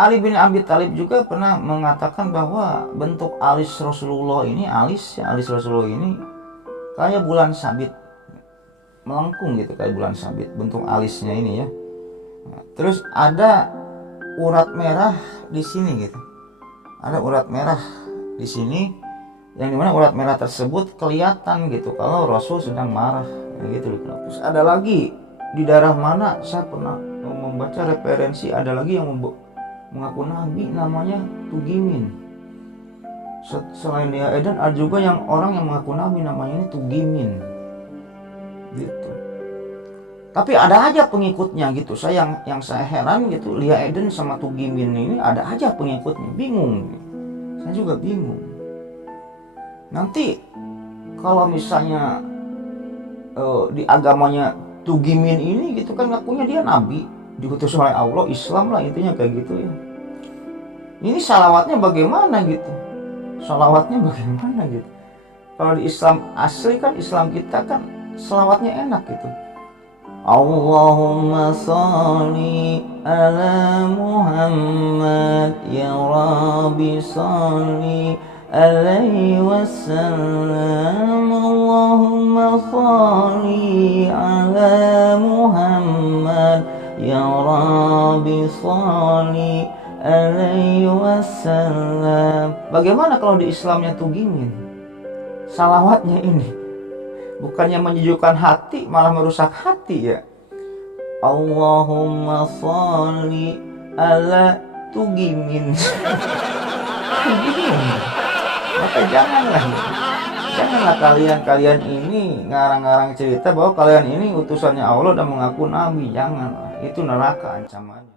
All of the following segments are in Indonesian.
Ali bin Abi Thalib juga pernah mengatakan bahwa bentuk alis Rasulullah ini, alis Rasulullah ini kayak bulan sabit, melengkung gitu kayak bulan sabit bentuk alisnya ini ya. Terus ada urat merah di sini gitu. Ada urat merah di sini yang dimana urat merah tersebut kelihatan gitu kalau Rasul sedang marah gitu. Terus ada lagi di daerah mana saya pernah membaca referensi, ada lagi yang mengaku nabi namanya Tugimin. Selain dia Eden, ada juga yang orang yang mengaku nabi namanya ini Tugimin gitu. Tapi ada aja pengikutnya gitu. Yang saya heran gitu, Lia Eden sama Tugimin ini ada aja pengikutnya. Bingung. Saya juga bingung. Nanti kalau misalnya di agamanya Tugimin ini gitu kan ngakunya dia nabi, diutus oleh Allah, Islam lah intinya kayak gitu ya. Ini salawatnya bagaimana gitu? Salawatnya bagaimana gitu? Kalau di Islam asli kan, Islam kita kan salawatnya enak gitu. Allahumma sholli ala Muhammad ya Rabbi sholli alaihi wasallam. Allahumma sholli ala Muhammad ya Rabbi sholli alaihi wasallam. Bagaimana kalau di Islamnya Tugimin? Salawatnya ini bukannya menyejukkan hati, malah merusak hati ya. Allahumma sholli ala Tugimin. Maka janganlah kalian ini ngarang-ngarang cerita bahwa kalian ini utusannya Allah dan mengaku nabi. Janganlah, itu neraka ancamannya.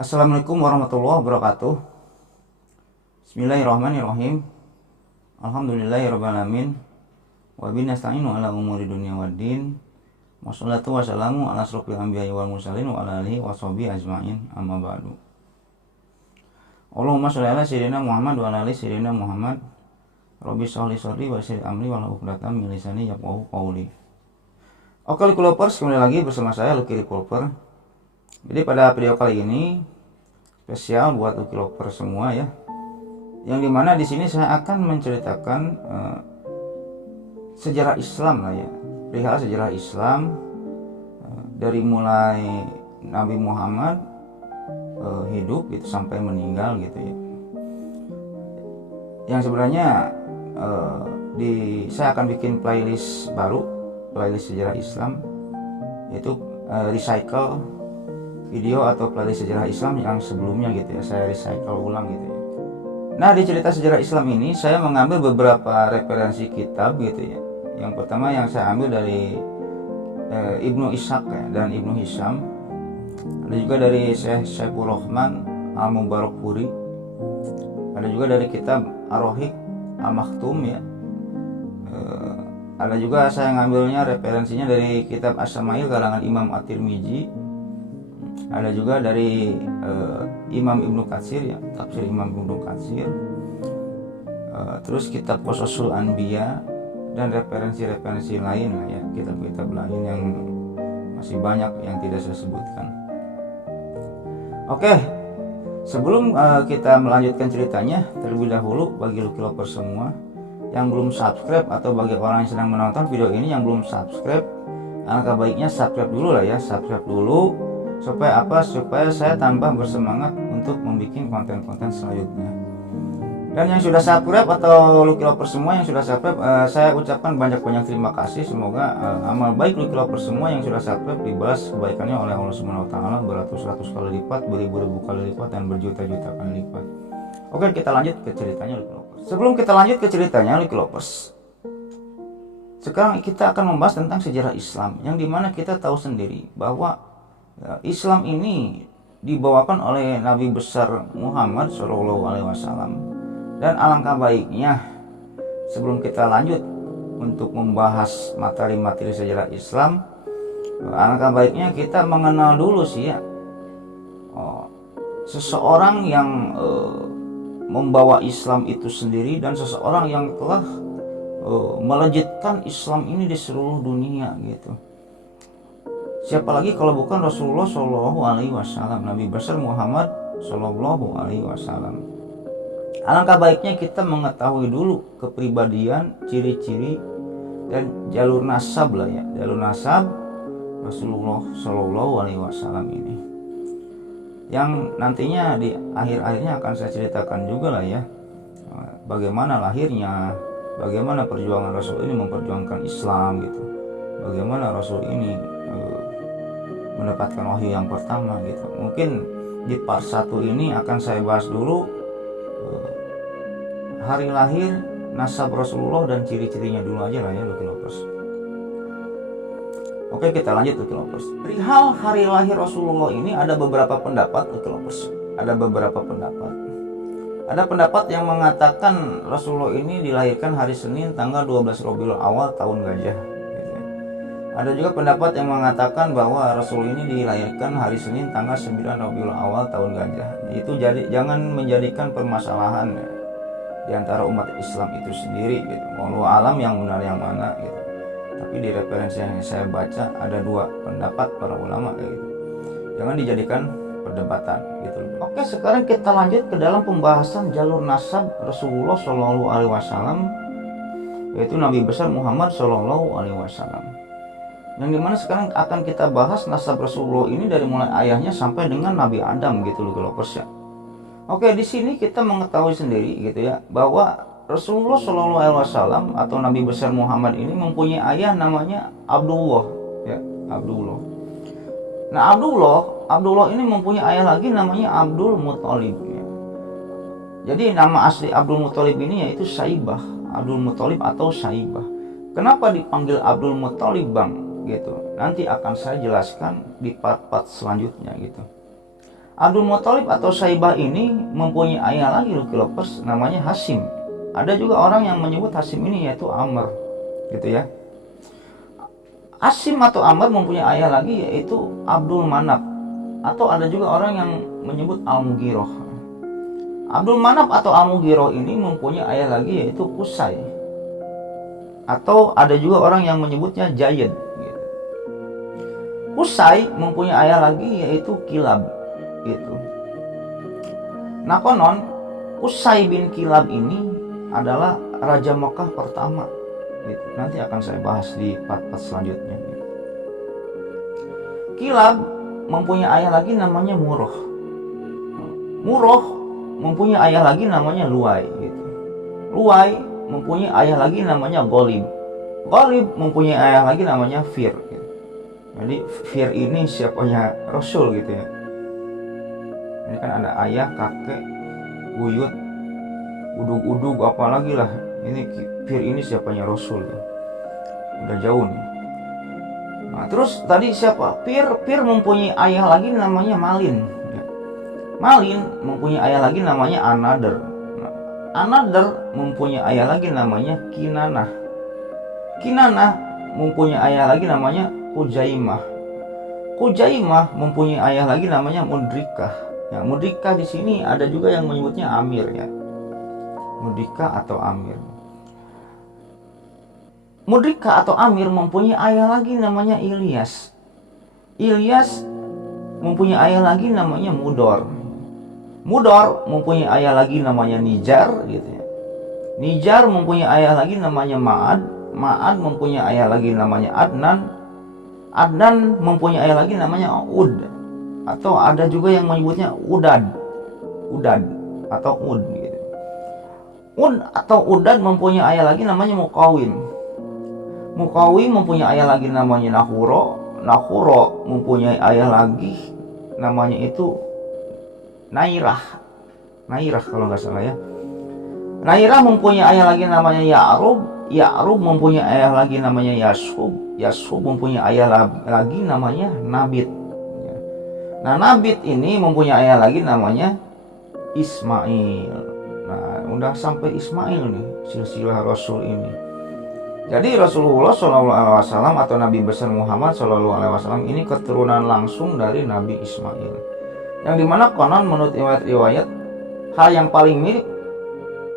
Assalamualaikum warahmatullahi wabarakatuh. Bismillahirrahmanirrahim. Alhamdulillahirrahmanirrahim. Wabillahi nasta'inu ala umuri dunia waddin. Wassalatu wassalamu ala asrofil anbiya'i wal mursalin wa ala alihi wa sahbihi ajma'in, amma ba'du. Allahumma sholli ala sayyidina Muhammad wa ala ali sayyidina Muhammad. Rabbi sholli sholli wa yassir amri wa la uqdatam min lisani yafqahu qawli. Oke Lucky Lovers, kembali lagi bersama saya Lucky Lover. Jadi pada video kali ini spesial buat Lucky Lover semua ya. Yang dimana di sini saya akan menceritakan sejarah Islam lah ya. Perihal sejarah Islam dari mulai Nabi Muhammad hidup gitu sampai meninggal gitu ya. Yang sebenarnya saya akan bikin playlist baru, playlist sejarah Islam, yaitu recycle video atau playlist sejarah Islam yang sebelumnya gitu ya, saya recycle ulang gitu ya. Nah, di cerita sejarah Islam ini saya mengambil beberapa referensi kitab gitu ya. Yang pertama yang saya ambil dari Ibnu Ishaq ya, dan Ibnu Hisham. Ada juga dari Syekh Saifur Rahman Al-Mubarakpuri. Ada juga dari kitab Ar-Rahiq Al-Maktum ya. Ada juga saya ngambilnya referensinya dari kitab As-Samail karangan Imam At-Tirmizi. Ada juga dari Imam Ibnu Katsir ya, tafsir Imam Ibnu Katsir. Terus kitab Qasasul Anbiya dan referensi-referensi lain lah ya, kitab-kitab lain yang masih banyak yang tidak saya sebutkan. Oke, sebelum kita melanjutkan ceritanya, terlebih dahulu bagi Lucky Lover semua yang belum subscribe atau bagi orang yang sedang menonton video ini yang belum subscribe, alangkah baiknya subscribe dulu lah ya, subscribe dulu. Supaya apa? Supaya saya tambah bersemangat untuk membuat konten-konten selanjutnya. Dan yang sudah subscribe atau Lucky Lover semua yang sudah subscribe, saya ucapkan banyak-banyak terima kasih. Semoga amal baik Lucky Lover semua yang sudah subscribe dibalas kebaikannya oleh Allah Subhanahu wa taala beratus-ratus kali lipat, beribu-ribu kali lipat, dan berjuta-juta kali lipat. Oke, kita lanjut ke ceritanya Lucky Lovers. Sebelum kita lanjut ke ceritanya Lucky Lovers, sekarang kita akan membahas tentang sejarah Islam, yang dimana kita tahu sendiri bahwa Islam ini dibawakan oleh Nabi besar Muhammad SAW. Dan alangkah baiknya sebelum kita lanjut untuk membahas materi-materi sejarah Islam, alangkah baiknya kita mengenal dulu sih ya, seseorang yang membawa Islam itu sendiri dan seseorang yang telah melejitkan Islam ini di seluruh dunia gitu. Siapa lagi kalau bukan Rasulullah Shallallahu Alaihi Wasallam, Nabi besar Muhammad Shallallahu Alaihi Wasallam. Alangkah baiknya kita mengetahui dulu kepribadian, ciri-ciri dan jalur nasab lah ya, jalur nasab Rasulullah Shallallahu Alaihi Wasallam ini, yang nantinya di akhir-akhirnya akan saya ceritakan juga lah ya, bagaimana lahirnya, bagaimana perjuangan Rasul ini memperjuangkan Islam gitu, bagaimana Rasul ini mendapatkan wahyu yang pertama gitu. Mungkin di part 1 ini akan saya bahas dulu hari lahir, nasab Rasulullah dan ciri-cirinya dulu aja lah ya Lucky Lovers. Oke, kita lanjut Lucky Lovers. Perihal hari lahir Rasulullah ini ada beberapa pendapat Lucky Lovers. Ada beberapa pendapat. Ada pendapat yang mengatakan Rasulullah ini dilahirkan hari Senin tanggal 12 Rabiul Awal tahun gajah. Ada juga pendapat yang mengatakan bahwa Rasul ini dilahirkan hari Senin tanggal 9 Rabiul Awal tahun gajah. Itu jadi jangan menjadikan permasalahan ya, di antara umat Islam itu sendiri gitu. Wallahu alam yang benar yang mana gitu. Tapi di referensi yang saya baca ada dua pendapat para ulama kayak gitu. Jangan dijadikan perdebatan gitu. Oke, sekarang kita lanjut ke dalam pembahasan jalur nasab Rasulullah Shallallahu Alaihi Wasallam, yaitu Nabi besar Muhammad Shallallahu Alaihi Wasallam. Yang dimana sekarang akan kita bahas nasab Rasulullah ini dari mulai ayahnya sampai dengan Nabi Adam gitu loh Lovers ya. Oke, di sini kita mengetahui sendiri gitu ya, bahwa Rasulullah Shallallahu Alaihi Wasallam atau Nabi besar Muhammad ini mempunyai ayah namanya Abdullah ya, Abdullah. Nah, Abdullah ini mempunyai ayah lagi namanya Abdul Muthalib ya. Jadi nama asli Abdul Muthalib ini yaitu Saibah, Abdul Muthalib atau Saibah. Kenapa dipanggil Abdul Muthalib Bang? Gitu. Nanti akan saya jelaskan di part-part selanjutnya gitu. Abdul Muthalib atau Saibah ini mempunyai ayah lagi Lucky Lovers namanya Hashim. Ada juga orang yang menyebut Hashim ini yaitu Amr gitu ya. Hashim atau Amr mempunyai ayah lagi yaitu Abdul Manaf, atau ada juga orang yang menyebut Al-Mughirah. Abdul Manaf atau Al-Mughirah ini mempunyai ayah lagi yaitu Qusay, atau ada juga orang yang menyebutnya Zaid gitu. Qusay mempunyai ayah lagi yaitu Kilab gitu. Nah, konon Qusay bin Kilab ini adalah Raja Mekah pertama gitu. Nanti akan saya bahas di part-part selanjutnya gitu. Kilab mempunyai ayah lagi namanya Murrah. Murrah mempunyai ayah lagi namanya Luwai gitu. Luwai mempunyai ayah lagi namanya Ghalib. Ghalib mempunyai ayah lagi namanya Fir gitu. Jadi Fir ini siapanya Rasul gitu ya. Ini kan ada ayah, kakek, buyut, udug-udug apalagi lah. Ini Fir ini siapanya Rasul ya. Udah jauh nih. Nah, terus tadi siapa? Fir mempunyai ayah lagi namanya Malin ya. Malin mempunyai ayah lagi namanya Anadr. Nah, Anadr mempunyai ayah lagi namanya Kinanah. Kinanah mempunyai ayah lagi namanya Khuzaimah. Khuzaimah mempunyai ayah lagi namanya Mudrikah. Ya, Mudrikah di sini ada juga yang menyebutnya Amir ya. Mudrikah atau Amir. Mudrikah atau Amir mempunyai ayah lagi namanya Ilyas. Ilyas mempunyai ayah lagi namanya Mudor. Mudor mempunyai ayah lagi namanya Nijar gitu ya. Nijar mempunyai ayah lagi namanya Ma'ad. Ma'ad mempunyai ayah lagi namanya Adnan. Adnan mempunyai ayah lagi namanya Ud, atau ada juga yang menyebutnya Udad atau Ud gitu. Ud atau Udad mempunyai ayah lagi namanya Muqawim. Muqawim mempunyai ayah lagi namanya Nahuro. Nahuro mempunyai ayah lagi namanya itu Nairah kalau nggak salah ya. Nairah mempunyai ayah lagi namanya Ya'rub. Ya'rub mempunyai ayah lagi namanya Yashub. Yashub mempunyai ayah lagi namanya Nabit. Nah, Nabit ini mempunyai ayah lagi namanya Ismail. Nah, udah sampai Ismail nih silsilah Rasul ini. Jadi Rasulullah SAW atau Nabi besar Muhammad SAW ini keturunan langsung dari Nabi Ismail. Yang dimana konon menurut riwayat hal yang paling mirip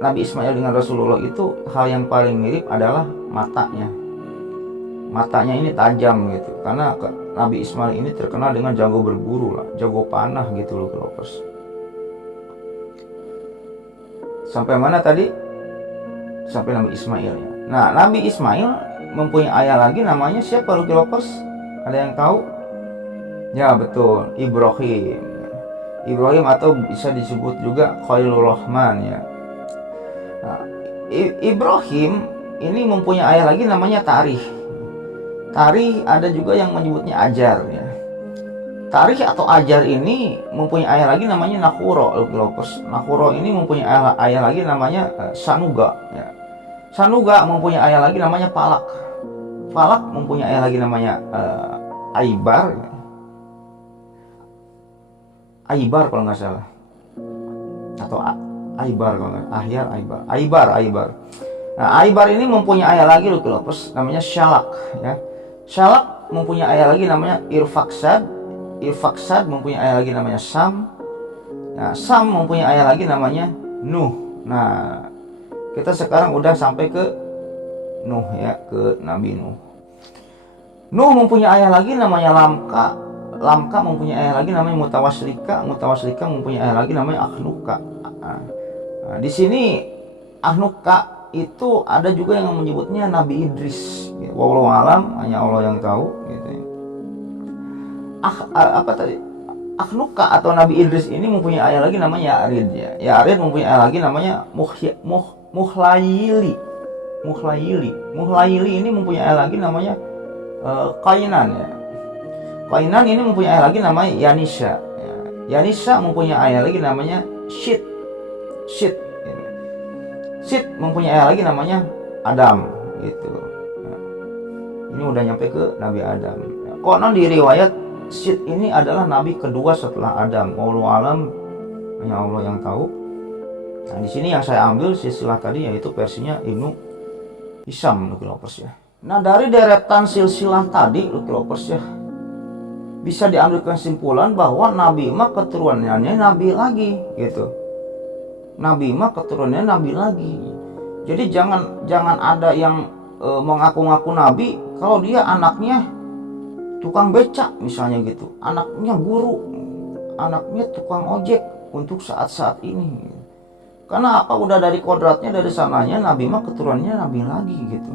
Nabi Ismail dengan Rasulullah itu, hal yang paling mirip adalah matanya. Matanya ini tajam gitu, karena Nabi Ismail ini terkenal dengan jago berburu lah, jago panah gitu loh Lovers. Sampai mana tadi? Sampai Nabi Ismail ya. Nah, Nabi Ismail mempunyai ayah lagi namanya siapa Lucky Lovers? Ada yang tahu? Ya betul, Ibrahim. Ibrahim atau bisa disebut juga Khalilur Rahman ya. Nah, Ibrahim ini mempunyai ayah lagi namanya Tarih. Tarih ada juga yang menyebutnya Ajar ya. Tarih atau Ajar ini mempunyai ayah lagi namanya Nahuro Lucky Lovers. Nahuro ini mempunyai ayah lagi namanya Sanuga ya. Sanuga mempunyai ayah lagi namanya Palak. Palak mempunyai ayah lagi namanya Aibar. Aibar kalau nggak salah. Atau Aibar kalau nggak, Aibar. Nah, Aibar ini mempunyai ayah lagi Lucky Lovers namanya Syalak ya. Syalak mempunyai ayah lagi namanya Irfaksad. Irfaksad mempunyai ayah lagi namanya Sam. Nah, Sam mempunyai ayah lagi namanya Nuh. Nah, kita sekarang udah sampai ke Nuh ya, ke Nabi Nuh. Nuh mempunyai ayah lagi namanya Lamka. Lamka mempunyai ayah lagi namanya Mutawaslika. Mutawaslika mempunyai ayah lagi namanya Ahnuka. Nah, di sini Ahnuka itu ada juga yang menyebutnya Nabi Idris. Wallahu alam, hanya Allah yang tahu gitu ya. Apa tadi? Ahnuka atau Nabi Idris ini mempunyai ayah lagi namanya Yarid ya. Yarid mempunyai ayah lagi namanya Muhlayili. Muhlayili ini mempunyai ayah lagi namanya Kainan ya. Kainan ini mempunyai ayah lagi namanya Yanisha ya. Yanisha mempunyai ayah lagi namanya Shit. Shit mempunyai ayah lagi namanya Adam gitu. Nah, ini udah nyampe ke Nabi Adam. Konon di riwayat Shit ini adalah nabi kedua setelah Adam. Wallahu alam, hanya Allah yang tahu. Nah, di sini yang saya ambil silsilah tadi yaitu versinya Ibnu Hisham Lucky Lovers ya. Nah, dari deretan silsilah tadi Lucky Lovers ya, bisa diambil kesimpulan bahwa Nabi mah keturunannya Nabi lagi gitu. Nabi mah keturunannya Nabi lagi. Jadi jangan ada yang mengaku-ngaku Nabi kalau dia anaknya tukang becak misalnya gitu, anaknya guru, anaknya tukang ojek untuk saat-saat ini. Karena apa, udah dari kodratnya dari sananya Nabi mah keturunannya Nabi lagi gitu.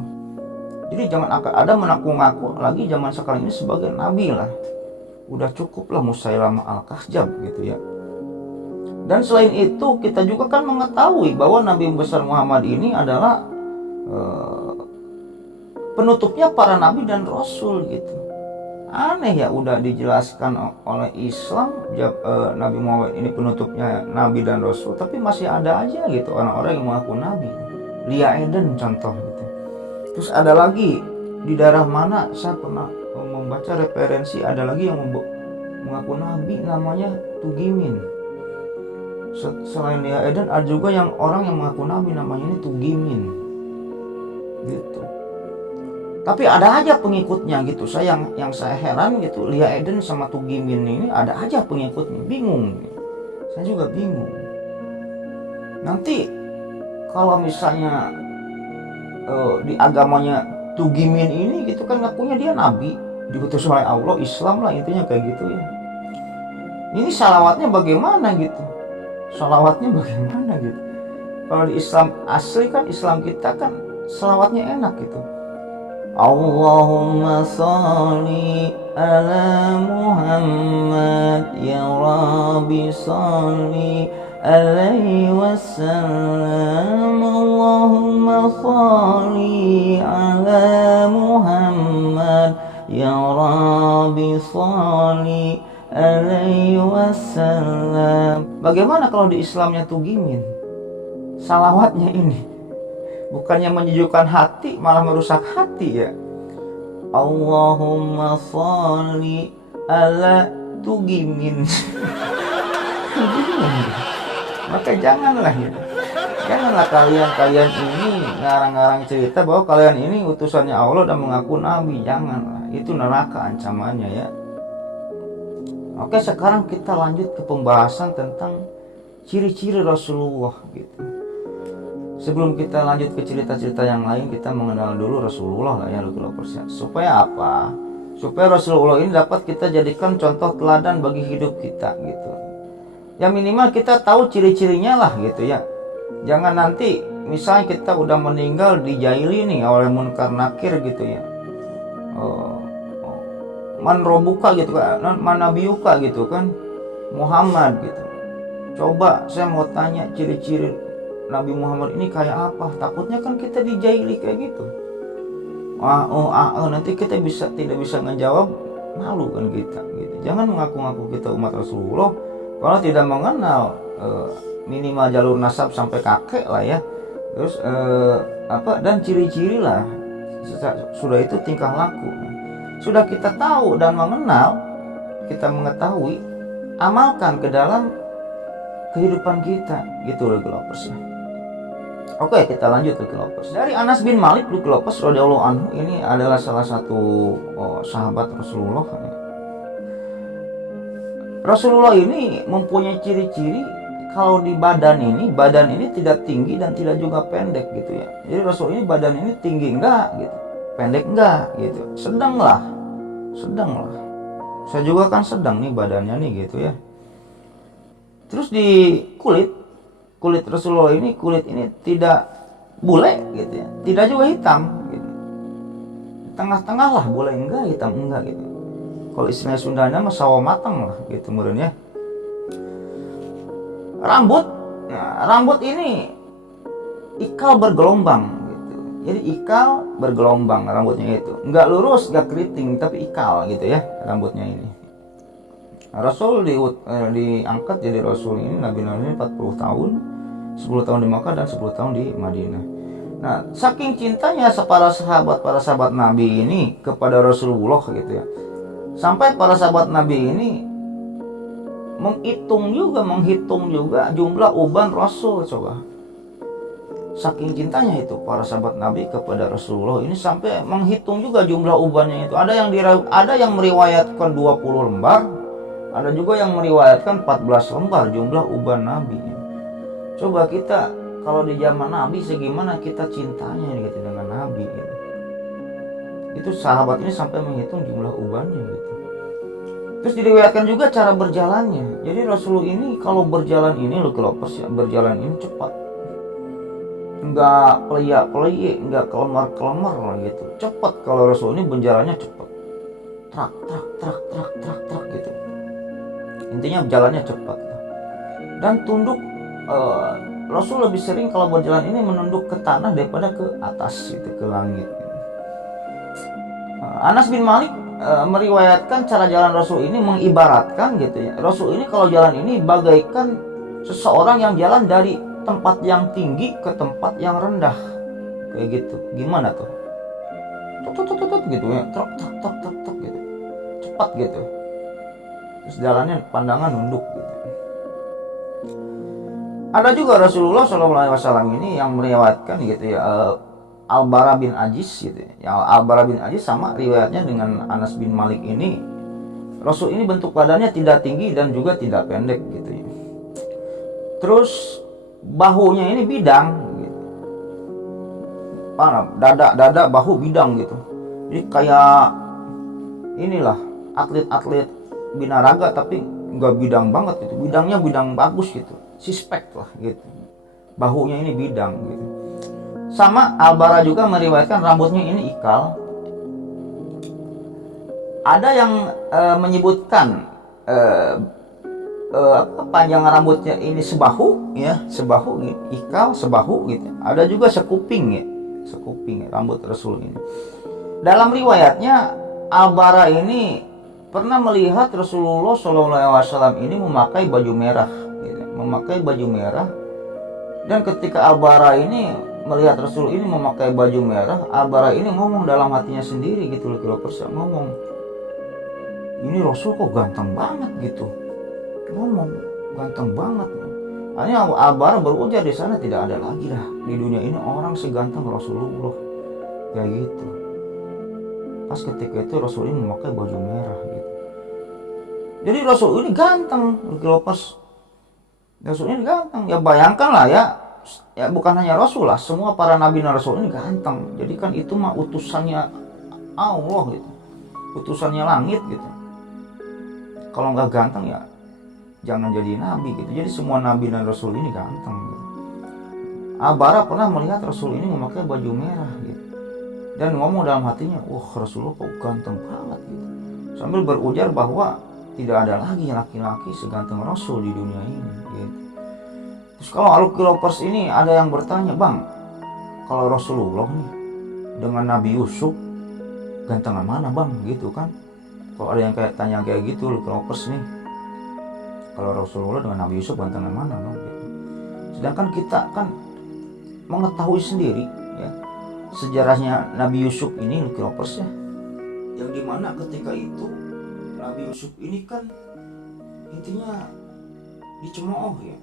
Jadi jangan ada mengaku-ngaku lagi zaman sekarang ini sebagai Nabi lah. Udah cukuplah Musailamah Al-Kahzab gitu ya. Dan selain itu kita juga kan mengetahui bahwa Nabi besar Muhammad ini adalah penutupnya para nabi dan rasul gitu. Aneh ya, udah dijelaskan oleh Islam Nabi Muhammad ini penutupnya nabi dan rasul, tapi masih ada aja gitu orang-orang yang mengaku nabi. Lia Eden contoh gitu. Terus ada lagi di daerah mana saya pernah membaca referensi, ada lagi yang mengaku nabi namanya Tugimin. Selain Lia Eden ada juga yang orang yang mengaku nabi namanya ini Tugimin gitu. Tapi ada aja pengikutnya gitu. Yang saya heran gitu, Lia Eden sama Tugimin ini ada aja pengikutnya. Bingung. Saya juga bingung. Nanti kalau misalnya di agamanya Tugimin ini gitu kan ngakunya dia nabi, diutus oleh Allah, Islam lah intinya kayak gitu ya. Ini salawatnya bagaimana gitu? Salawatnya bagaimana gitu? Kalau di Islam asli kan, Islam kita kan salawatnya enak gitu. Allahumma sholli ala Muhammad ya Rabbi sholli alaihi wasallam. Allahumma sholli ala Muhammad ya Rabbi sholli alaihi wasallam. Bagaimana kalau di Islamnya Tugimin? Salawatnya ini bukannya menyejukkan hati, malah merusak hati ya. Allahumma sholli ala Tugimin. Maka janganlah ya. Janganlah kalian ini ngarang-ngarang cerita bahwa kalian ini utusannya Allah dan mengaku nabi. Janganlah, itu neraka ancamannya ya. Oke, sekarang kita lanjut ke pembahasan tentang ciri-ciri Rasulullah gitu. Sebelum kita lanjut ke cerita-cerita yang lain, kita mengenal dulu Rasulullah lah ya, supaya apa? Supaya Rasulullah ini dapat kita jadikan contoh teladan bagi hidup kita gitu. Ya minimal kita tahu ciri-cirinya lah gitu ya. Jangan nanti misalnya kita udah meninggal dijaili nih oleh munkar nakir gitu ya. Man robuka gitu kan, man nabiyuka gitu kan, Muhammad gitu. Coba saya mau tanya ciri-ciri Nabi Muhammad ini kayak apa? Takutnya kan kita dijaili kayak gitu. Nanti kita tidak bisa ngejawab, malu kan kita gitu. Jangan mengaku-ngaku kita umat Rasulullah kalau tidak mengenal minimal jalur nasab sampai kakek lah ya. Terus dan ciri-ciri lah. Sudah itu tingkah laku. Sudah kita tahu dan mengenal, kita mengetahui, amalkan ke dalam kehidupan kita gitu loh Lovers ya. Oke, kita lanjut ke Lovers. Dari Anas bin Malik Lovers radhiyallahu anhu, ini adalah salah satu sahabat Rasulullah. Rasulullah ini mempunyai ciri-ciri kalau di badan ini tidak tinggi dan tidak juga pendek gitu ya. Jadi Rasul ini badan ini tinggi enggak gitu, pendek enggak gitu, sedang lah. Saya juga kan sedang nih badannya nih gitu ya. Terus di kulit Rasulullah ini, kulit ini tidak bule gitu ya, tidak juga hitam gitu. Tengah-tengah lah, boleh enggak, hitam enggak gitu. Kalau istilah Sundanya mah sawo matang lah gitu meureun ya. Rambut ini ikal bergelombang gitu. Jadi ikal bergelombang rambutnya itu. Enggak lurus, enggak keriting, tapi ikal gitu ya rambutnya ini. Rasul diangkat jadi Rasul ini, Nabi ini 40 tahun, 10 tahun di Makkah dan 10 tahun di Madinah. Nah, saking cintanya para sahabat Nabi ini kepada Rasulullah gitu ya, sampai para sahabat Nabi ini menghitung juga jumlah uban Rasul. Coba, saking cintanya itu para sahabat Nabi kepada Rasulullah ini sampai menghitung juga jumlah ubannya itu. Ada yang meriwayatkan 20 lembar, ada juga yang meriwayatkan 14 lembar jumlah uban Nabi. Coba kita kalau di zaman Nabi segimana kita cintanya gitu dengan Nabi gitu. Itu sahabat ini sampai menghitung jumlah ubannya gitu. Terus diriwayatkan juga cara berjalannya. Jadi Rasul ini kalau berjalan ini Lovers ya, berjalan ini cepat. Enggak peliak-peliak, enggak kelemar-kelemar lah gitu. Cepat kalau Rasul ini berjalannya cepat. Trak gitu. Intinya jalannya cepat. Dan tunduk, Rasul lebih sering kalau berjalan ini menunduk ke tanah daripada ke atas gitu, ke langit. Anas bin Malik meriwayatkan cara jalan Rasul ini mengibaratkan gitu ya. Rasul ini kalau jalan ini bagaikan seseorang yang jalan dari tempat yang tinggi ke tempat yang rendah. Kayak gitu. Gimana tuh? Tut gitu ya. Truk gitu. Cepat gitu. Terus jalannya pandangan nunduk gitu. Ada juga Rasulullah SAW ini yang meriwayatkan gitu ya, Al-Bara bin Aziz gitu ya. Al-Bara bin Aziz sama riwayatnya dengan Anas bin Malik ini. Rasul ini bentuk badannya tidak tinggi dan juga tidak pendek gitu ya. Terus bahunya ini bidang gitu. Dada bahu bidang gitu. Jadi kayak inilah atlet-atlet binaraga tapi enggak bidang banget gitu. Bidangnya bidang bagus gitu. Suspek lah gitu. Bahunya ini bidang gitu. Sama Al-Bara juga meriwayatkan rambutnya ini ikal. Ada yang menyebutkan panjang rambutnya ini sebahu ya, sebahu ikal sebahu gitu. Ada juga sekuping rambut Rasul ini. Dalam riwayatnya Al-Bara ini pernah melihat Rasulullah SAW ini memakai baju merah gitu. Memakai baju merah. Dan ketika Al-Bara ini melihat Rasul ini memakai baju merah, Al-Bara ini ngomong dalam hatinya sendiri gitu loh, ngomong, ini Rasul kok ganteng banget gitu. Ngomong ganteng banget. Hanya Al-Bara berujar di sana, tidak ada lagi lah di dunia ini orang seganteng Rasulullah kayak gitu. Pas ketika itu Rasul ini memakai baju merah gitu. Jadi Rasul ini ganteng, Lovers. Rasul ini ganteng. Ya bayangkan lah ya, bukan hanya Rasul lah, semua para nabi dan Rasul ini ganteng. Jadi kan itu mah utusannya Allah gitu, utusannya langit gitu. Kalau nggak ganteng ya jangan jadi nabi gitu. Jadi semua nabi dan Rasul ini ganteng gitu. Al-Bara pernah melihat Rasul ini memakai baju merah gitu, dan ngomong dalam hatinya, wah Rasulullah kok ganteng banget gitu, sambil berujar bahwa tidak ada lagi laki-laki seganteng Rasul di dunia ini gitu. Terus kalau Al-Lucky Lovers ini ada yang bertanya, bang, kalau Rasulullah nih dengan Nabi Yusuf gantengan mana bang gitu kan. Kalau ada yang kayak tanya kayak gitu, Al-Lucky Lovers nih, kalau Rasulullah dengan Nabi Yusuf gantengan mana bang gitu. Sedangkan kita kan mengetahui sendiri ya sejarahnya Nabi Yusuf ini, Al-Lucky Lovers ya, yang dimana ketika itu Nabi Yusuf ini kan intinya dicemooh ya,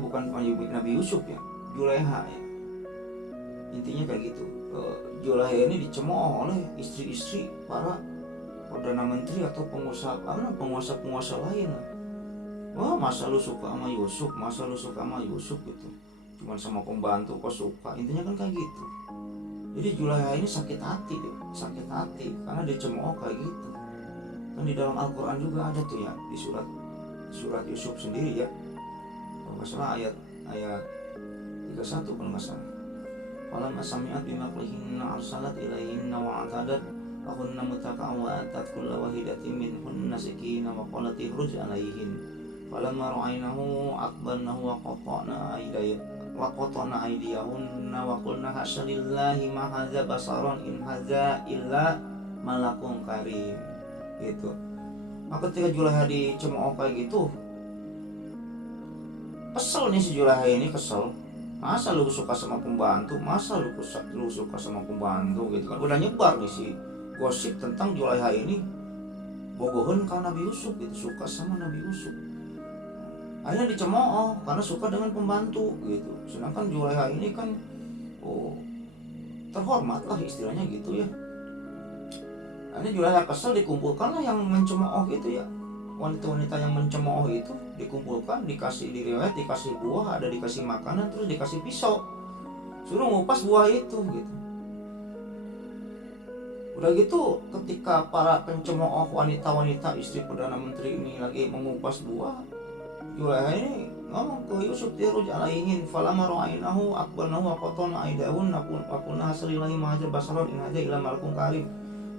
bukan Nabi Yusuf ya, Juleha ya, intinya kayak gitu. Juleha ini dicemooh oleh istri-istri para perdana menteri atau penguasa lain. Wah, masa lu suka sama Yusuf, masa lu suka sama Yusuf gitu, cuman sama pembantu kok suka, intinya kan kayak gitu. Jadi Juleha ini sakit hati karena dicemooh kayak gitu. Kan di dalam Al-Quran juga ada tuh ya, di surat Yusuf sendiri ya, kalau nggak salah ayat 31 kalau nggak salah. Falamma sami'at bimakrihinna arsalat ilaihinna wa atadat lahunna mutaka'an wa atat kulla wahidatin minhunna sikina wa qalat ikhruj alaihin. Falamma ra'aynahu akbarnahu wa qata'na aydiyahunna wa qulna hasya lillahi ma hadza basaran in hadza illa malakun karim gitu. Maka ketika Juleha dicemooh kayak gitu, kesel nih si Juleha ini, kesel. Masa lu suka sama pembantu, lu suka sama pembantu gitu kan. Udah nyebar nih si gosip tentang Juleha ini bogohan karena Nabi Yusuf gitu, suka sama Nabi Yusuf. Akhirnya dicemooh karena suka dengan pembantu gitu. Sedangkan Juleha ini kan terhormat lah istilahnya gitu ya. Akhirnya Juleha kesel, dikumpulkanlah yang mencemooh itu ya, wanita-wanita yang mencemooh itu dikumpulkan, dikasih diriwayat, dikasih buah, ada dikasih makanan, terus dikasih pisau, suruh ngupas buah itu gitu. Udah gitu ketika para pencemooh wanita-wanita istri perdana menteri ini lagi mengupas buah, Juleha ini ngomong ke Yusuf, tiruj alaihin falamma ra'aynahu akbarnahu wa qatana aidahun wa kunna hasrillahi mahajar basaron in haja ila malakun karim.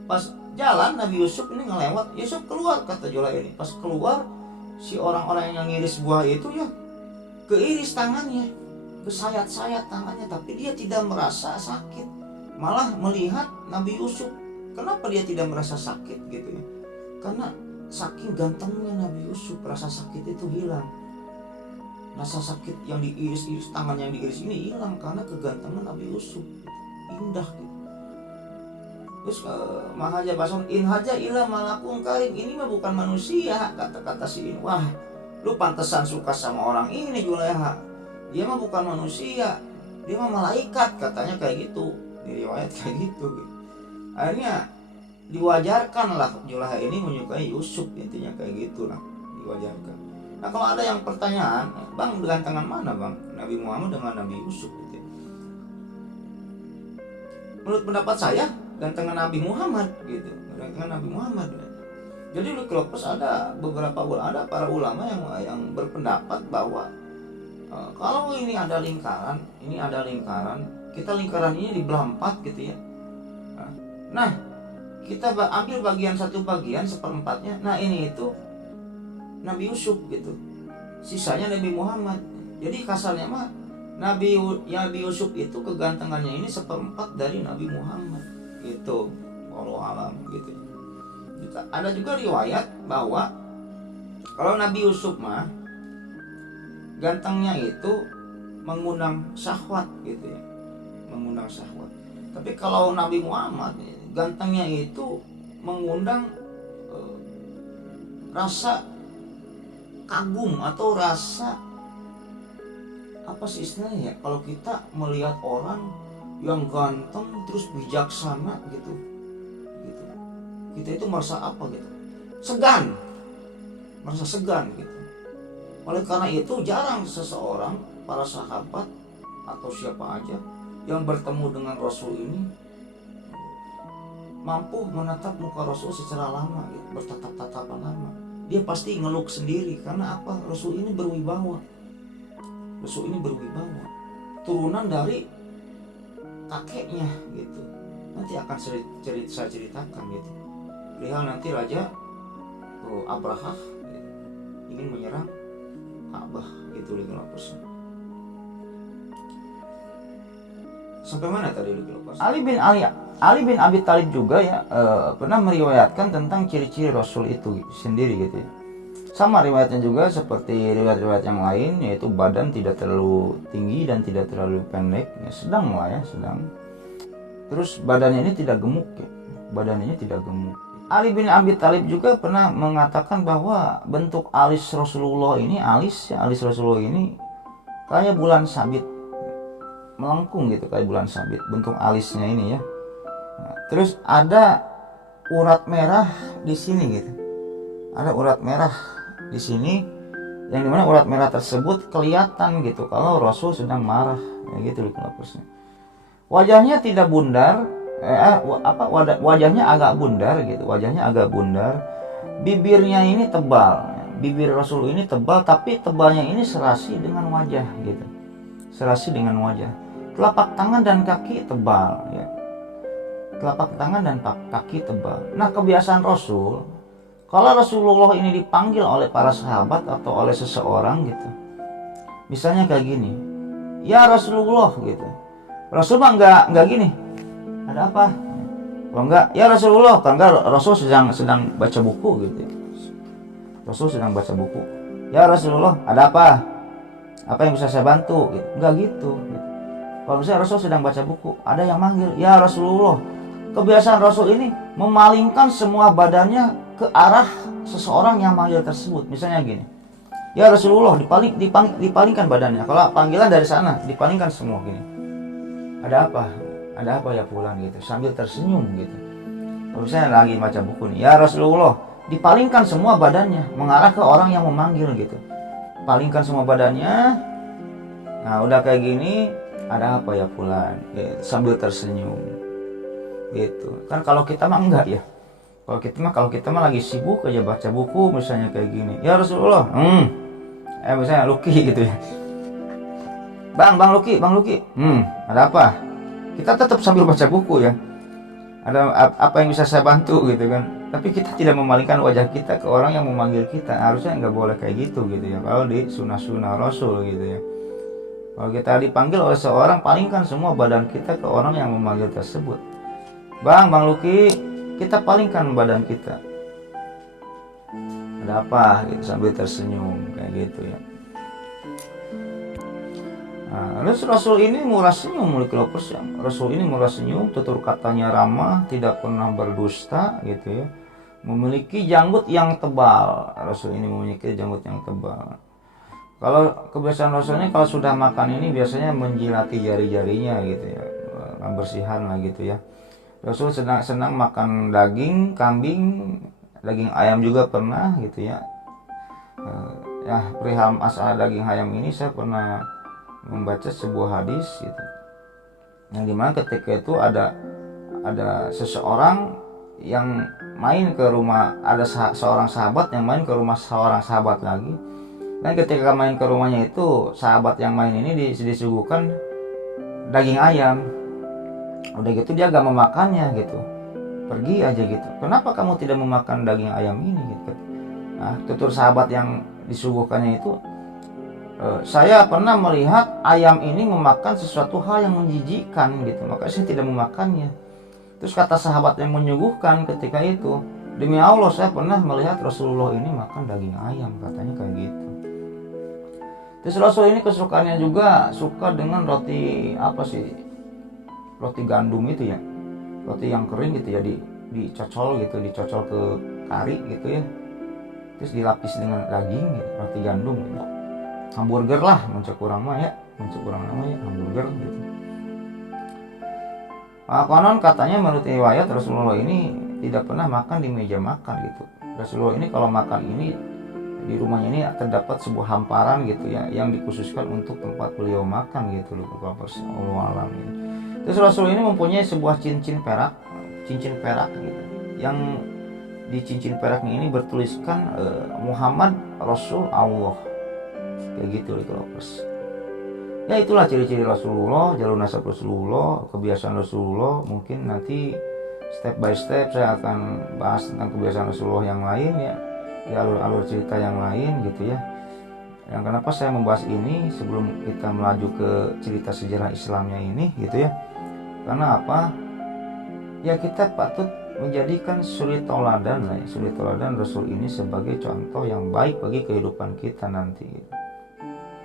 Pas jalan Nabi Yusuf ini ngelewat, Yusuf keluar, kata Juleha ini. Pas keluar, si orang-orang yang ngiris buah itu ya keiris tangannya, kesayat-sayat tangannya, tapi dia tidak merasa sakit, malah melihat Nabi Yusuf. Kenapa dia tidak merasa sakit gitu ya? Karena saking gantengnya Nabi Yusuf, rasa sakit itu hilang. Rasa sakit yang diiris-iris, tangan yang diiris ini hilang karena kegantengan Nabi Yusuf gitu. Indah gitu. Terus mahaja bason in haja ila malakun karim, ini mah bukan manusia, kata-kata si ini. Wah, lu pantesan suka sama orang ini Juleha, dia mah bukan manusia, dia mah malaikat, katanya kayak gitu, di riwayat kayak gitu. Akhirnya diwajarkan lah Juleha ini menyukai Yusuf, intinya kayak gitu lah, diwajarkan. Nah kalau ada yang pertanyaan, bang gantengan mana bang Nabi Muhammad dengan Nabi Yusuf gitu. Menurut pendapat saya gantengan Nabi Muhammad gitu, gantengan Nabi Muhammad. Jadi di Lovers ada para ulama yang berpendapat bahwa kalau ini ada lingkaran, kita lingkaran ini dibelah 4 gitu ya. Nah, kita ambil satu bagian seperempatnya. Nah, ini itu Nabi Yusuf gitu. Sisanya Nabi Muhammad. Jadi kasarnya mah Nabi Yusuf itu kegantengannya ini 1/4 dari Nabi Muhammad gitu. Wallahu alam gitu. Ada juga riwayat bahwa kalau Nabi Yusuf mah gantengnya itu mengundang syahwat gitu ya, mengundang syahwat. Tapi kalau Nabi Muhammad gantengnya itu mengundang rasa kagum atau rasa apa sih istilahnya ya, kalau kita melihat orang yang ganteng terus bijaksana gitu, kita itu merasa apa gitu, merasa segan gitu. Oleh karena itu jarang seseorang, para sahabat atau siapa aja yang bertemu dengan Rasul ini mampu menatap muka Rasul secara lama gitu, bertatap-tatapan lama. Dia pasti ngeluk sendiri karena apa? Rasul ini berwibawa. Turunan dari kakeknya gitu. Nanti akan saya ceritakan gitu. Perihal nanti Raja Abraha gitu, ingin menyerang Ka'bah gitu 15%. Sampai mana tadi lepas? Ali bin Abi Thalib juga ya pernah meriwayatkan tentang ciri-ciri Rasul itu sendiri gitu ya. Sama riwayatnya juga seperti riwayat-riwayat yang lain, yaitu badan tidak terlalu tinggi dan tidak terlalu pendek, ya, sedang lah ya, sedang. Terus badannya ini tidak gemuk ya. Ali bin Abi Thalib juga pernah mengatakan bahwa bentuk alis Rasulullah ini, alis Rasulullah ini kayak bulan sabit, melengkung gitu kayak bulan sabit, bentuk alisnya ini ya. Nah, terus ada urat merah di sini gitu. Ada urat merah di sini, yang dimana urat merah tersebut kelihatan gitu kalau Rasul sedang marah, ya gitu lapusnya. Wajahnya tidak bundar, wajahnya agak bundar gitu, bibirnya ini tebal, bibir Rasul ini tebal, tapi tebalnya ini serasi dengan wajah gitu, telapak tangan dan kaki tebal ya, Nah, kebiasaan Rasul, kalau Rasulullah ini dipanggil oleh para sahabat atau oleh seseorang gitu, misalnya kayak gini, ya Rasulullah gitu, Rasul mah enggak gini, ada apa? Kalau enggak, ya Rasulullah, kalau enggak Rasul sedang baca buku gitu. Ya Rasulullah, ada apa? Apa yang bisa saya bantu? Gitu. Enggak gitu. Kalau misalnya Rasul sedang baca buku, ada yang manggil, ya Rasulullah. Kebiasaan Rasul ini memalingkan semua badannya ke arah seseorang yang manggil tersebut. Misalnya gini, ya Rasulullah, dipalingkan badannya. Kalau panggilan dari sana, dipalingkan semua gini. Ada apa ya fulan gitu, sambil tersenyum gitu. Kalau misalnya lagi baca buku nih, ya Rasulullah, dipalingkan semua badannya mengarah ke orang yang memanggil gitu. Palingkan semua badannya. Nah, udah kayak gini, ada apa ya fulan gitu, sambil tersenyum gitu. Kan kalau kita mah enggak ya. Kalau kita mah lagi sibuk aja baca buku, misalnya kayak gini, ya Rasulullah, misalnya Lucky gitu ya, Bang Lucky, ada apa? Kita tetap sambil baca buku ya, ada apa yang bisa saya bantu gitu kan. Tapi kita tidak memalingkan wajah kita ke orang yang memanggil kita. Harusnya nggak boleh kayak gitu ya, kalau di sunnah Rasul gitu ya. Kalau kita dipanggil oleh seorang, palingkan semua badan kita ke orang yang memanggil tersebut. Bang Lucky, kita palingkan badan kita. Ada apa gitu, sambil tersenyum kayak gitu ya. Nah, Rasul ini murah senyum, Rasul ini murah senyum, tutur katanya ramah, tidak pernah berdusta gitu ya. Memiliki janggut yang tebal. Rasul ini memiliki janggut yang tebal. Kalau kebiasaan Rasul ini kalau sudah makan ini biasanya menjilati jari-jarinya gitu ya, bersihan lah gitu ya. Rasul senang makan daging kambing, daging ayam juga pernah gitu ya. Perihal masalah daging ayam ini saya pernah membaca sebuah hadis gitu, yang dimana ketika itu ada seseorang yang main ke rumah, ada seorang sahabat yang main ke rumah seorang sahabat lagi, dan ketika main ke rumahnya itu, sahabat yang main ini disuguhkan daging ayam. Udah gitu dia gak memakannya gitu, pergi aja gitu. Kenapa kamu tidak memakan daging ayam ini gitu? Nah, tutur sahabat yang disuguhkannya itu, saya pernah melihat ayam ini memakan sesuatu hal yang menjijikkan gitu, maka saya tidak memakannya. Terus kata sahabat yang menyuguhkan ketika itu, demi Allah saya pernah melihat Rasulullah ini makan daging ayam, katanya kayak gitu. Terus Rasul ini kesukaannya juga suka dengan roti roti gandum itu ya, roti yang kering gitu ya, dicocol ke kari gitu ya. terus dilapis dengan daging gitu, roti gandum gitu. Hamburger lah muncul kurang mah ya, namanya hamburger gitu. Konon katanya menurut riwayat Rasulullah ini tidak pernah makan di meja makan gitu. Rasulullah ini kalau makan ini di rumahnya ini terdapat sebuah hamparan gitu ya, yang dikhususkan untuk tempat beliau makan gitu loh, Allah alam gitu. Terus Rasul ini mempunyai sebuah cincin perak gitu, yang di cincin peraknya ini bertuliskan Muhammad Rasul Allah, kayak gitu loh. Ya itulah ciri-ciri Rasulullah, jalur nasab Rasulullah, kebiasaan Rasulullah. Mungkin nanti step by step saya akan bahas tentang kebiasaan Rasulullah yang lain ya, alur-alur cerita yang lain gitu ya. Yang kenapa saya membahas ini sebelum kita melaju ke cerita sejarah Islamnya ini gitu ya. Karena apa? Ya kita patut menjadikan suri tauladan Rasul ini sebagai contoh yang baik bagi kehidupan kita nanti gitu.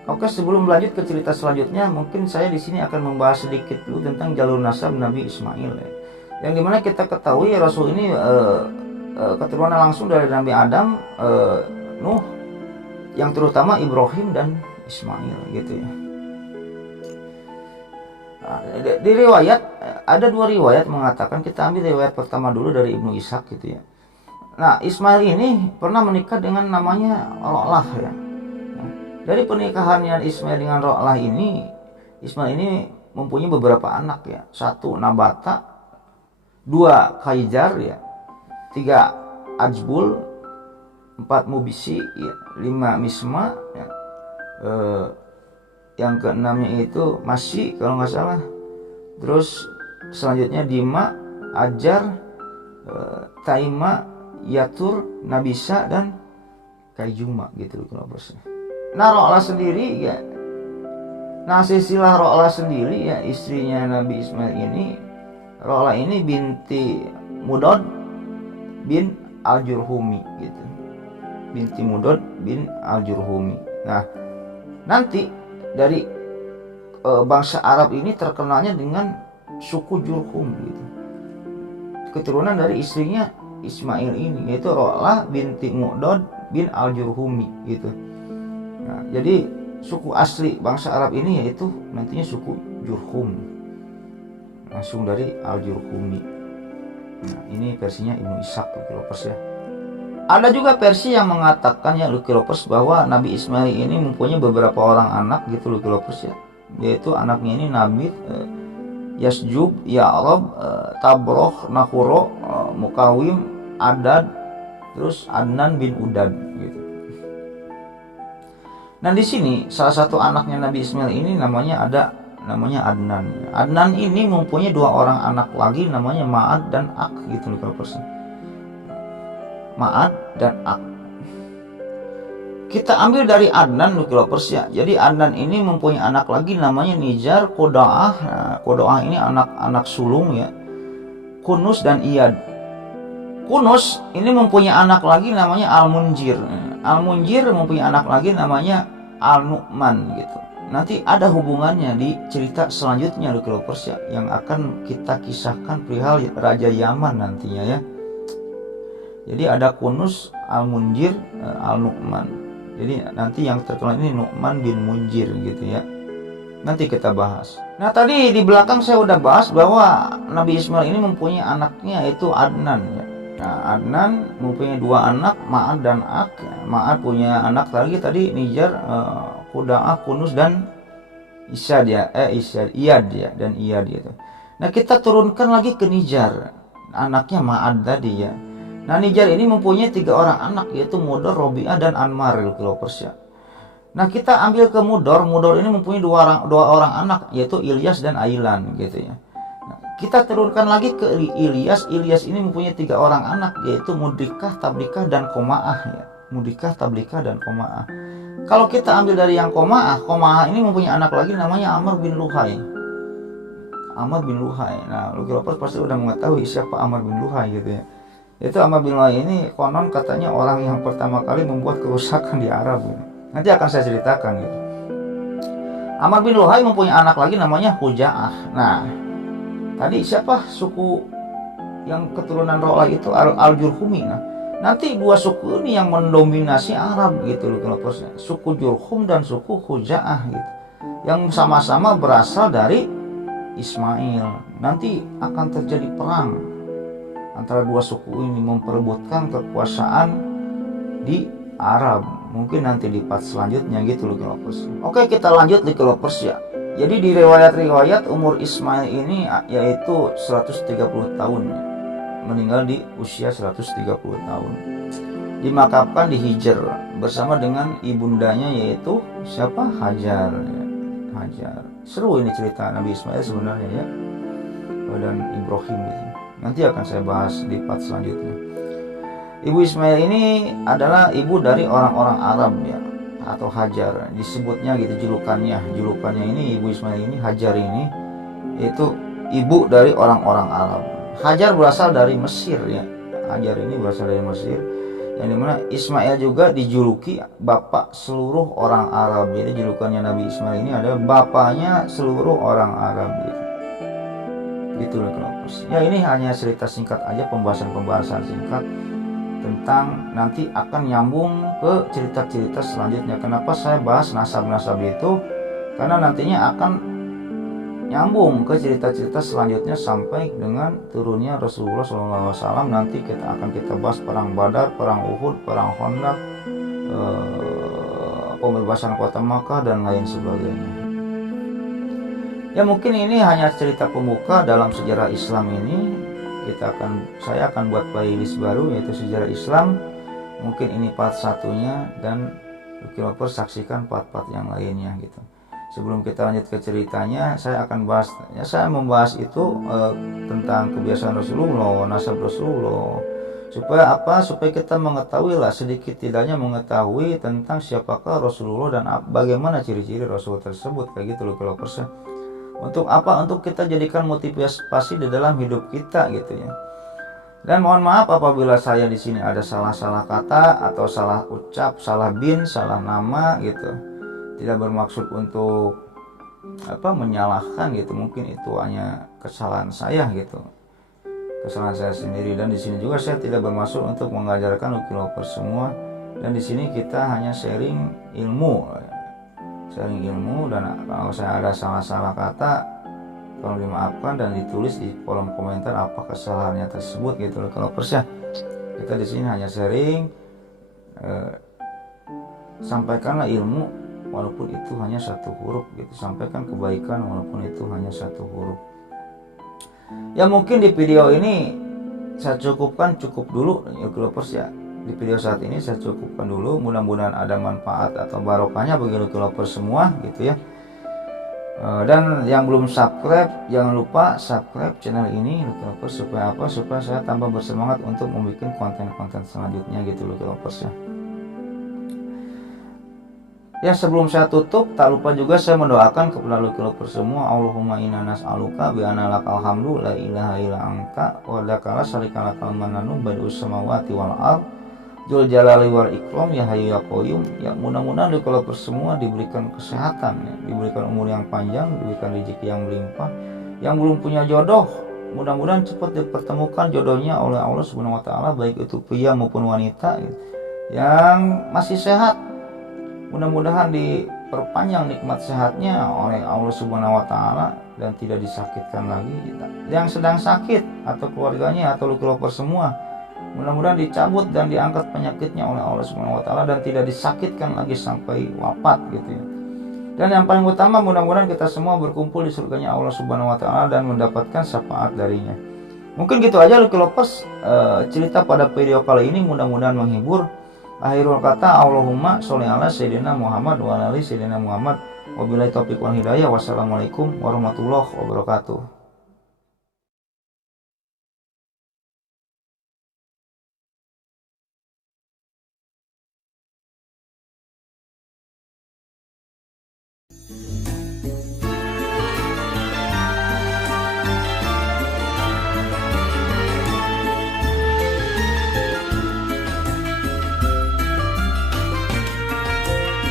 Oke, sebelum lanjut ke cerita selanjutnya, mungkin saya di sini akan membahas sedikit dulu tentang jalur nasab Nabi Ismail ya. Yang dimana kita ketahui Rasul ini keturunan langsung dari Nabi Adam, Nuh, yang terutama Ibrahim dan Ismail gitu ya. Nah, di riwayat ada dua riwayat mengatakan, kita ambil riwayat pertama dulu dari Ibnu Ishaq gitu ya. Nah, Ismail ini pernah menikah dengan namanya Ro'lah ya. Dari pernikahannya Ismail dengan Ro'lah ini, Ismail ini mempunyai beberapa anak ya. 1 Nabata, 2 Khayjar ya, 3 Ajbul, 4 Mubisi ya, 5 Misma ya. Yang keenamnya itu Masyi kalau nggak salah. Terus selanjutnya Dima, Ajar, Taima, Yatur, Nabisa, dan Kaijuma gitu loh. Nah Ro'lah sendiri ya, nah silsilah Ro'lah sendiri ya, istrinya Nabi Ismail ini, Ro'lah ini binti Mudod bin Al-Jurhumi gitu, binti Mudod bin Al-Jurhumi. Nah nanti dari bangsa Arab ini terkenalnya dengan suku Jurhum gitu, keturunan dari istrinya Ismail ini, yaitu Ro'lah binti Mudod bin Al-Jurhumi gitu. Nah, jadi suku asli bangsa Arab ini yaitu nantinya suku Jurhum, langsung dari Al-Jurhumi. Nah, ini versinya Ibnu Ishaq ya. Ada juga versi yang mengatakan ya bahwa Nabi Ismail ini mempunyai beberapa orang anak gitu ya. Yaitu anaknya ini Nabi Yasjub, Ya'rab, Tabroh, Nahuro, Mukawim, Adad, terus Adnan bin Udad gitu. Nah di sini salah satu anaknya Nabi Ismail ini namanya Adnan. Adnan ini mempunyai 2 orang anak lagi namanya Ma'ad dan Ak gitu loh persen. Ma'ad dan Ak. Kita ambil dari Adnan loh persen ya. Jadi Adnan ini mempunyai anak lagi namanya Nijar, Qoda'ah. Nah, Qoda'ah ini anak sulung ya. Kunus dan Iyad. Kunus ini mempunyai anak lagi namanya Al-Munjir. Al-Munjir mempunyai anak lagi namanya Al-Nu'man gitu. Nanti ada hubungannya di cerita selanjutnya ya, yang akan kita kisahkan perihal Raja Yaman nantinya ya. Jadi ada Kunus, Al-Munjir, Al-Nu'man. Jadi nanti yang terkenal ini Nu'man bin Munjir gitu ya. Nanti kita bahas. Nah tadi di belakang saya udah bahas bahwa Nabi Ismail ini mempunyai anaknya yaitu Adnan ya. Nah, Adnan mempunyai 2 anak, Ma'ad dan Ak. Ma'ad punya anak lagi tadi Nijar, Qoda'ah, Kunus dan Iyad ya, dan Iyad gitu. Nah kita turunkan lagi ke Nijar, anaknya Ma'ad tadi ya. Nah Nijar ini mempunyai 3 orang anak yaitu Mudor, Robi'ah, dan Anmar gitu Persia. Nah kita ambil ke Mudor ini mempunyai 2 orang anak yaitu Ilyas dan Ailan gitu ya. Kita turunkan lagi ke Ilyas ini mempunyai 3 orang anak yaitu Mudrikah, Tablikah, dan Koma'ah ya. Mudrikah, Tablikah, dan Koma'ah. Kalau kita ambil dari yang Koma'ah ini mempunyai anak lagi namanya Amr bin Luhai. Nah, Lukiropers pasti udah mengetahui siapa Amr bin Luhai gitu ya. Itu Amr bin Luhai ini konon katanya orang yang pertama kali membuat kerusakan di Arab gitu. Nanti akan saya ceritakan gitu. Amr bin Luhai mempunyai anak lagi namanya Huja'ah. Nah, tadi siapa suku yang keturunan Ro'lah itu Al-Jurhumi. Nah nanti dua suku ini yang mendominasi Arab gitu loh kelompoknya, suku Jurhum dan suku Khuza'ah gitu, yang sama-sama berasal dari Ismail. Nanti akan terjadi perang antara dua suku ini memperebutkan kekuasaan di Arab. Mungkin nanti di part selanjutnya gitu loh kelompok. Oke, kita lanjut di kelompok ya. Jadi di riwayat-riwayat umur Ismail ini yaitu 130 tahun, meninggal di usia 130 tahun. Dimakamkan di Hijr bersama dengan ibundanya yaitu siapa? Hajar. Hajar. Seru ini cerita Nabi Ismail sebenarnya ya, dan Ibrahim gitu. Nanti akan saya bahas di part selanjutnya. Ibu Ismail ini adalah ibu dari orang-orang Arab ya, atau Hajar disebutnya gitu julukannya. Julukannya ini Ibu Ismail ini, Hajar ini, itu ibu dari orang-orang Arab. Hajar berasal dari Mesir ya. Hajar ini berasal dari Mesir, yang dimana Ismail juga dijuluki bapak seluruh orang Arab. Jadi julukannya Nabi Ismail ini adalah bapaknya seluruh orang Arab gitu. Gitu loh kelompok. Ya ini hanya cerita singkat aja, pembahasan singkat tentang nanti akan nyambung ke cerita-cerita selanjutnya. Kenapa saya bahas nasab-nasab itu? Karena nantinya akan nyambung ke cerita-cerita selanjutnya sampai dengan turunnya Rasulullah SAW. Nanti kita bahas perang Badar, perang Uhud, perang Khandaq, pembebasan kota Makkah dan lain sebagainya. Ya mungkin ini hanya cerita pembuka dalam sejarah Islam ini. Saya akan buat playlist baru yaitu sejarah Islam. Mungkin ini part satunya dan Lovers saksikan part-part yang lainnya gitu. Sebelum kita lanjut ke ceritanya, saya akan bahas saya membahas itu tentang kebiasaan Rasulullah, nasab Rasulullah. Supaya kita mengetahui lah, sedikit tidaknya mengetahui tentang siapakah Rasulullah dan bagaimana ciri-ciri Rasul tersebut kayak gitu loh Lovers. Untuk apa? Untuk kita jadikan motivasi di dalam hidup kita gitu ya. Dan mohon maaf apabila saya di sini ada salah-salah kata atau salah ucap, salah salah nama gitu. Tidak bermaksud untuk menyalahkan gitu. Mungkin itu hanya kesalahan saya gitu. Kesalahan saya sendiri, dan di sini juga saya tidak bermaksud untuk mengajarkan Lovers semua. Dan di sini kita hanya sharing ilmu. Dan kalau saya ada salah-salah kata tolong dimaafkan dan ditulis di kolom komentar apa kesalahannya tersebut gitu loh Lovers ya. Kita di sini hanya sharing, sampaikanlah ilmu walaupun itu hanya satu huruf gitu, sampaikan kebaikan walaupun itu hanya satu huruf. Ya mungkin di video ini saya cukup dulu Lovers ya. Di video saat ini saya cukupkan dulu, mudah-mudahan ada manfaat atau barokahnya bagi Lovers semua gitu ya. Dan yang belum subscribe, jangan lupa subscribe channel ini Lovers supaya saya tambah bersemangat untuk membuat konten-konten selanjutnya gitu Lovers ya. Ya sebelum saya tutup, tak lupa juga saya mendoakan kepada Lovers semua, Allahumma inna nas'aluka bi anna lakal hamdu la ilaha illa anta wa lakala syarika lakal mananu badi'us samawati wal ardh Dzul Jalali wal Ikram ya Hayyu ya Qayyum. Ya mudah-mudahan Lovers semua diberikan kesehatan ya, diberikan umur yang panjang, diberikan rezeki yang melimpah. Yang belum punya jodoh, mudah-mudahan cepat dipertemukan jodohnya oleh Allah Subhanahu wa taala, baik itu pria maupun wanita gitu. Yang masih sehat, mudah-mudahan diperpanjang nikmat sehatnya oleh Allah Subhanahu wa taala dan tidak disakitkan lagi. Yang sedang sakit atau keluarganya atau Lovers semua, mudah-mudahan dicabut dan diangkat penyakitnya oleh Allah Subhanahu wa taala dan tidak disakitkan lagi sampai wafat gitu ya. Dan yang paling utama, mudah-mudahan kita semua berkumpul di surganya Allah Subhanahu wa taala dan mendapatkan syafaat darinya. Mungkin gitu aja Lovers cerita pada video kali ini, mudah-mudahan menghibur. Akhirul kata, Allahumma sholli ala sayyidina Muhammad wa ala ali sayyidina Muhammad. Wabillahi taufiq wal hidayah. Wassalamualaikum warahmatullahi wabarakatuh.